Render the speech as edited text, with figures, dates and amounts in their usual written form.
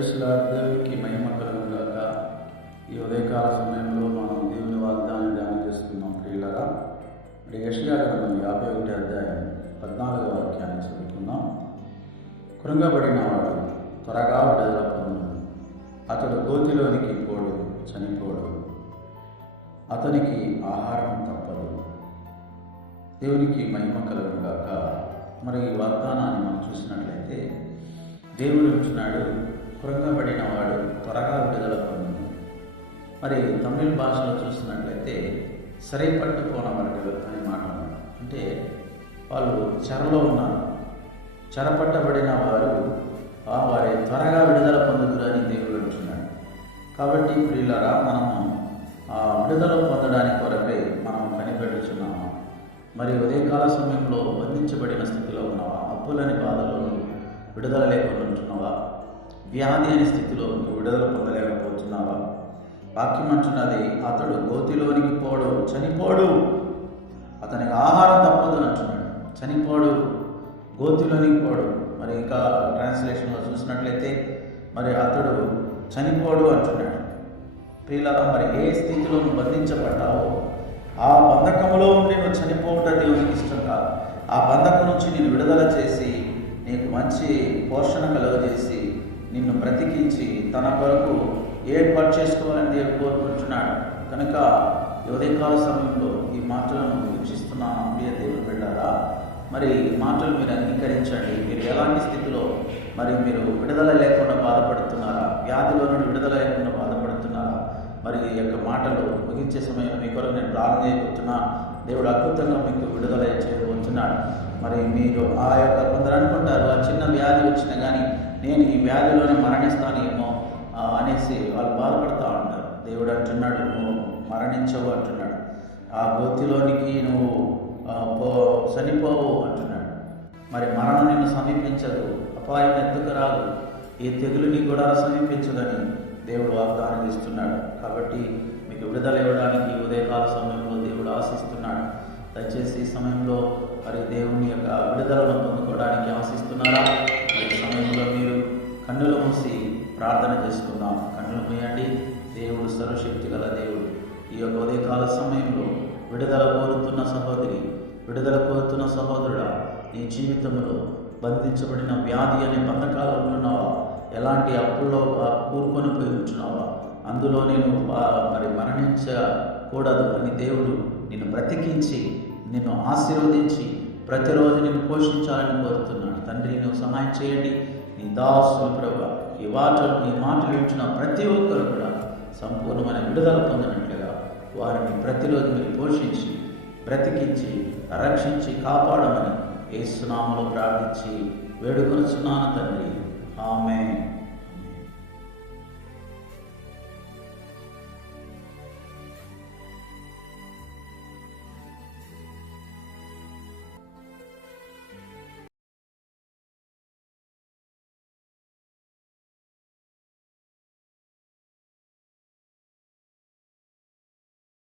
దేవునికి మహిమ కలుగుగాక. ఈ ఉదయకాల సమయంలో మనం దేవుని వాగ్దానం ధ్యానం చేస్తున్నాం. ప్రియులరా, మరి యెషయా గ్రంథం 51 అధ్యాయం 14వ వాక్యాన్ని చదువుకుందాం. కృంగబడిన వాడు త్వరగా విడుదల పొందును, అతడు గోతిలోనికి పోడు, చనిపోడు, అతనికి ఆహారం తప్పదు. దేవునికి మహిమ కలుగుగాక. మరి ఈ వాగ్దానాన్ని మనం చూసినట్లయితే దేవుడు ఉంటున్నాడు, కృంగబడిన వాడు త్వరగా విడుదల పొందును. మరి తమిళ భాషలో చూసినట్లయితే సరైపట్టుకోనవరడు అనే మాట అంటే వాళ్ళు చెరలో ఉన్నారు. చెరపట్టబడిన వారు వారి త్వరగా విడుదల పొందుదురు అని దేవుడు అంటున్నాడు. కాబట్టి ప్రియులారా, మనము విడుదల పొందడానికి కొరకై మనం కనిపెట్టుచున్నాము. మరి ఉదయకాల సమయంలో బంధించబడిన స్థితిలో ఉన్నావా? అప్పులని బాధలో విడుదల లేకుండా ఉంటున్నావా? వ్యాధి అనే స్థితిలో నువ్వు విడుదల పొందలేకపోతున్నావా? వాక్యం అంటున్నది, అతడు గోతిలోనికి పోడు, చనిపోడు, అతనికి ఆహారం తప్పదు అంటున్నాడు. చనిపోడు, గోతిలోనికి పోడు. మరి ఇంకా ట్రాన్స్లేషన్లో చూసినట్లయితే మరి అతడు చనిపోడు అంటున్నాడు. ప్రియులారా, మరి ఏ స్థితిలో నువ్వు బంధించబడ్డావో ఆ బంధకంలో ఉండి నువ్వు చనిపోవటం దేవునికి ఇష్టం కాదు. ఆ బంధకం నుంచి నేను విడుదల చేసి నీకు మంచి పోషణ కలుగజేసి నిన్ను బ్రతికించి తన కొరకు ఏర్పాటు చేసుకోవాలని దేవుడు కోరుకుంటున్నాడు. కనుక ఉదయకాల సమయంలో ఈ మాటలను వీక్షిస్తున్నాను ప్రియ దేవుని బిడ్డలారా. మరి ఈ మాటలు మీరు అంగీకరించండి. మీరు ఎలాంటి స్థితిలో మరి మీరు విడుదల లేకుండా బాధపడుతున్నారా? వ్యాధిలో నుండి విడుదల లేకుండా బాధపడుతున్నారా? మరి ఈ యొక్క మాటలు ముగించే సమయంలో మీ కొరకు నేను ప్రార్థన చేయబోతున్నా. దేవుడు అద్భుతంగా మీకు విడుదల చేయబోతున్నాడు. మరి మీరు ఆ యొక్క కొందరు అనుకుంటారు, ఆ చిన్న వ్యాధి వచ్చినా కానీ నేను ఈ వ్యాధిలోనే మరణిస్తానేమో అనేసి వాళ్ళు బాధపడుతూ ఉంటారు. దేవుడు అంటున్నాడు, నువ్వు మరణించవు అంటున్నాడు. ఆ గోతిలోనికి నువ్వు చనిపోవు అంటున్నాడు. మరి మరణం నిన్ను సమీపించదు, అపాయం ఎత్తుకు రాదు, ఏ తెగులు నీ కూడా సమీపించదని దేవుడు వాగ్దానం ఇస్తున్నాడు. కాబట్టి మీకు విడుదల ఇవ్వడానికి ఉదయకాల సమయంలో దేవుడు ఆశిస్తున్నాడు. దయచేసి ఈ సమయంలో మరి దేవుని యొక్క విడుదలను పొందుకోవడానికి ఆశిస్తున్నారా? ఈ సమయంలో మీరు కన్నులు మూసి ప్రార్థన చేసుకుందాం. కన్నులు మూయండి. దేవుడు సర్వశక్తి గల దేవుడు. ఈ యొక్క ఉదయకాల సమయంలో విడుదల కోరుతున్న సహోదరి, విడుదల కోరుతున్న సహోదరుడా, నీ జీవితంలో బంధించబడిన వ్యాధి అనే బంధకాలు ఉంటున్నావా? ఎలాంటి అప్పుల్లో కూరుకొని పోయి ఉంటున్నావా? అందులో నేను మరి మరణించకూడదు అని దేవుడు నిన్ను బ్రతికించి నిన్ను ఆశీర్వదించి ప్రతిరోజు నిన్ను పోషించాలని కోరుతున్నాడు. తండ్రి, నువ్వు సహాయం చేయండి. నీ దాసులు ప్రభువా, ఈ మాటలు వింటున్న ప్రతి ఒక్కరు కూడా సంపూర్ణమైన విడుదల పొందినట్లుగా వారిని ప్రతిరోజు మీరు పోషించి బ్రతికించి రక్షించి కాపాడమని యేసు నామములో ప్రార్థించి వేడుకొనుచున్నాను తండ్రి. ఆమేన్.